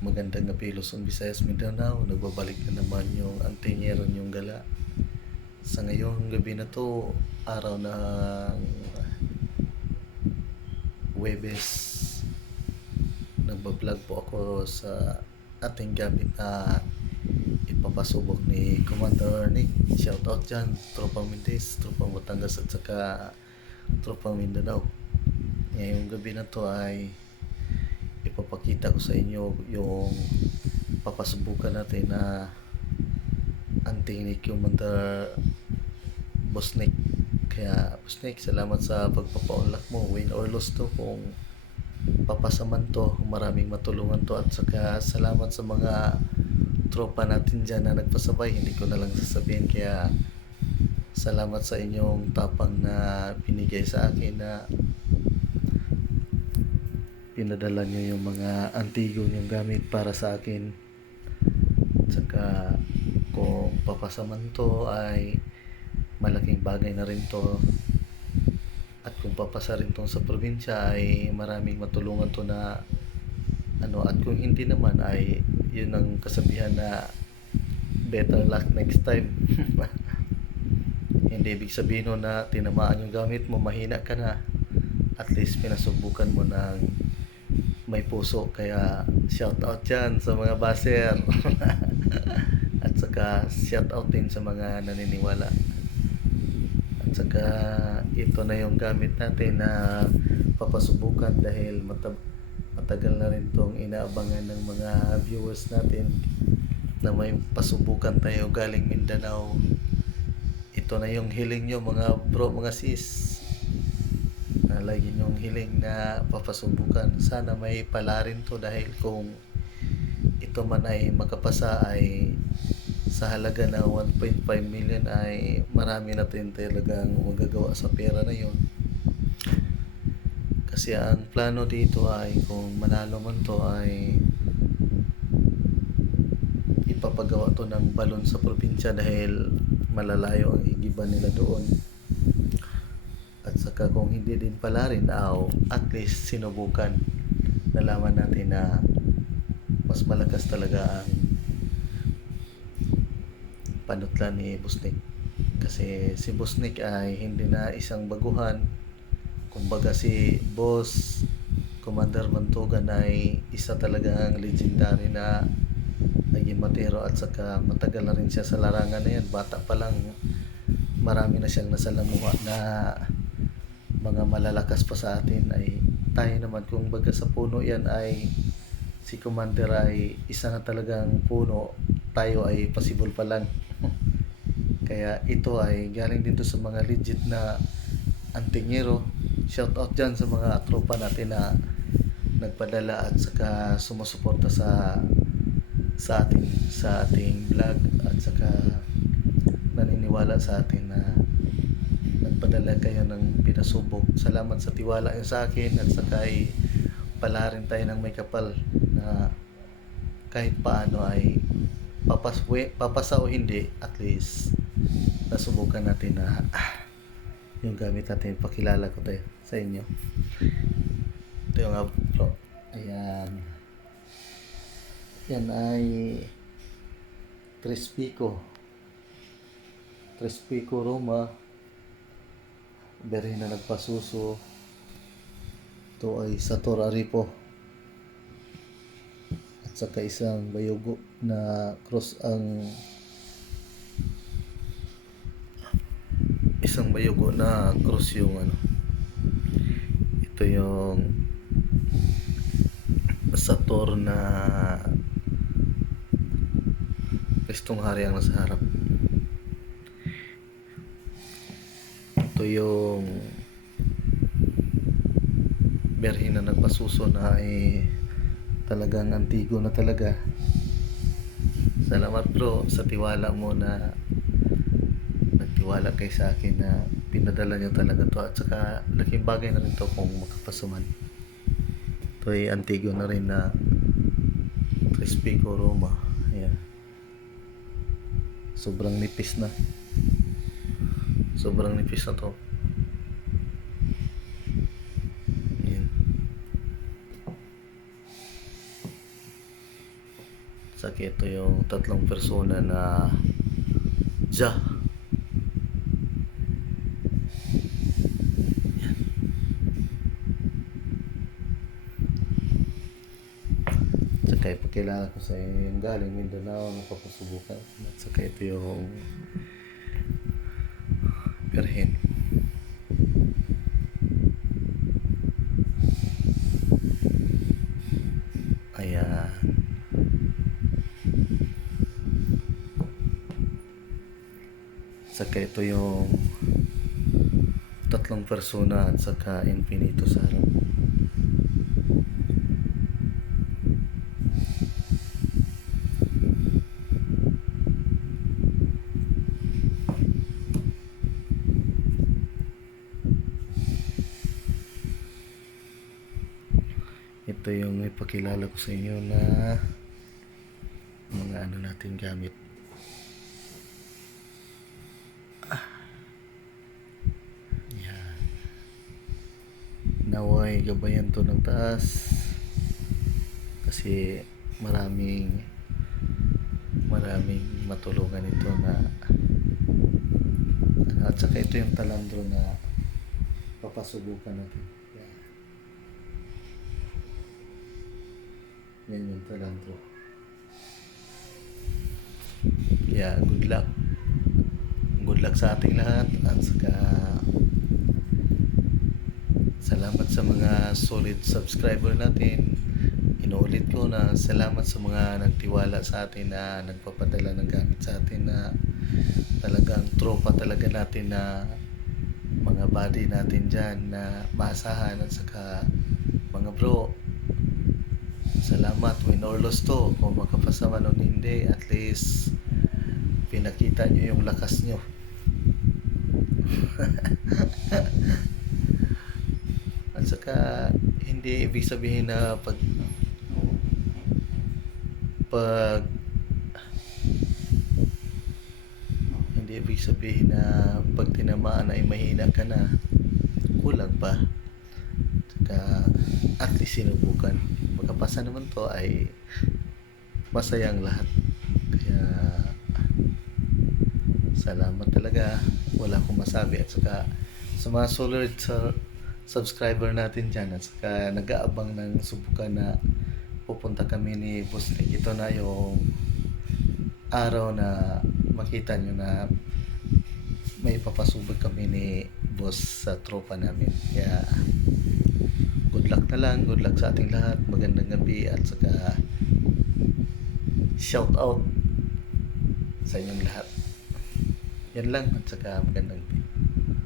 Magandang gabi, Luzon, Visayas, Mindanao. Nagbabalik na naman yung Antingero yung gala. Sa ngayong gabi na to, araw ng Huwebes, nagbablog po ako sa ating gamit na ipapasubok ni Commander Nick. Shoutout dyan, Tropang Mindes, Tropang Batangas at saka Tropang Mindanao. Ngayong gabi na to ay ipapakita ko sa inyo yung papasubukan natin na anting ni Commander Bosnik. Kaya Bosnik, salamat sa pagpapaunlak mo. Win or loss to, kung papasaman to, maraming matulungan to. At saka salamat sa mga tropa natin dyan na nagpasabay. Hindi ko na lang sasabihin, kaya salamat sa inyong tapang na binigay sa akin na pinadala nyo yung mga antigo nyong gamit para sa akin. Saka kung papasaman to ay malaking bagay na rin to, at kung papasa rin tong sa probinsya ay maraming matulungan to na at kung hindi naman ay yun ang kasabihan na better luck next time. Hindi ibig sabihin no na tinamaan yung gamit mo, mahina ka na. At least pinasubukan mo ng may puso. Kaya shout out dyan sa mga baser. At saka shout out din sa mga naniniwala. At saka ito na yung gamit natin na papasubukan dahil matagal na rin tong inaabangan ng mga viewers natin na may pasubukan tayo galing Mindanao. Ito na yung hiling nyo mga bro, mga sis. Lagi yung hiling na papasubukan. Sana may pala rin to, dahil kung ito man ay makapasa ay sa halaga na 1.5 million ay marami natin talagang magagawa sa pera na yun. Kasi ang plano dito ay kung manalo man to ay ipapagawa to ng balon sa probinsya dahil malalayo ang igiban nila doon. At saka kung hindi din pala rin, at least sinubukan, nalaman natin na mas malakas talaga ang panutlan ni Bosnik. Kasi si Bosnik ay hindi na isang baguhan. Kumbaga si Boss Commander Mantugan ay isa talagang legendary na naging matero, at saka matagal na rin siya sa larangan na yan. Bata pa lang, marami na siyang nasalamuha na mga malalakas pa sa atin. Ay tayo naman, kung baga sa puno yan ay si Commander ay isa na talagang puno, tayo ay pasibol pa lang. Kaya ito ay galing dito sa mga legit na antingero. Shout out dyan sa mga tropa natin na nagpadala at saka sumusuporta sa ating vlog, at saka naniniwala sa atin na nagpadala kayo ng pinasubok. Salamat sa tiwala nyo sa akin, at saka ay pala rin tayo ng may kapal na kahit paano ay papasa o hindi, at least nasubukan natin na yung gamit natin. Pakilala ko tayo sa inyo. Ito yung outro. Ayan. Yan ay Trespico Roma, berhin na nagpasuso. Ito ay Sator Aripo, at saka isang bayugo na cross, ang isang bayugo na cross yung ito yung Sator na Kristong Hari ang nasa harap. Ito yung berhin na nagpasuso na ay talagang antigo na talaga. Salamat bro sa tiwala mo, na nagtiwala kay sa akin na pinadala nyo talaga to, at saka laking bagay na rin to kung makapasuman. Ito ay antigo na rin na Trespico Roma. Ayan. Sobrang nipis na to. Ayan. Saka ito yung tatlong persona na Ja. Saka ipakilala ko sa inyo yung galing Mindanao na papasubukan. At saka ito yung Birhen. Ayan. Saka ito yung tatlong persona at saka infinito sa harap. Ito yung ipakilala ko sa inyo na mga ano natin gamit. Yan. Naway gabayan to ng taas kasi maraming matulungan ito na at saka ito yung talandro na papasubukan natin. Yan yung talandro. Yeah, good luck. Good luck sa ating lahat at saka salamat sa mga solid subscriber natin. Inuulit ko na salamat sa mga nagtiwala sa atin na nagpapadala ng gamit sa atin na talagang tropa talaga natin na mga buddy natin dyan na maasahan at saka mga bro. Salamat, win or loss to. Kung makapasa man o hindi, at least pinakita nyo yung lakas nyo. At saka hindi ibig sabihin na pag hindi ibig sabihin na pag tinamaan ay mahina ka na, kulang pa. Saka at least sinubukan. Makapasa naman to ay masayang lahat. Kaya salamat talaga, wala akong masabi. At saka sa mga solid subscriber natin dyan at saka nag-aabang ng subukan na pupunta kami ni Boss Nick. Ito na yung araw na makita nyo na may papasubok kami ni Boss sa tropa namin. Kaya good luck na lang, good luck sa ating lahat, magandang gabi at saka shout out sa inyong lahat. Yan lang at saka magandang gabi.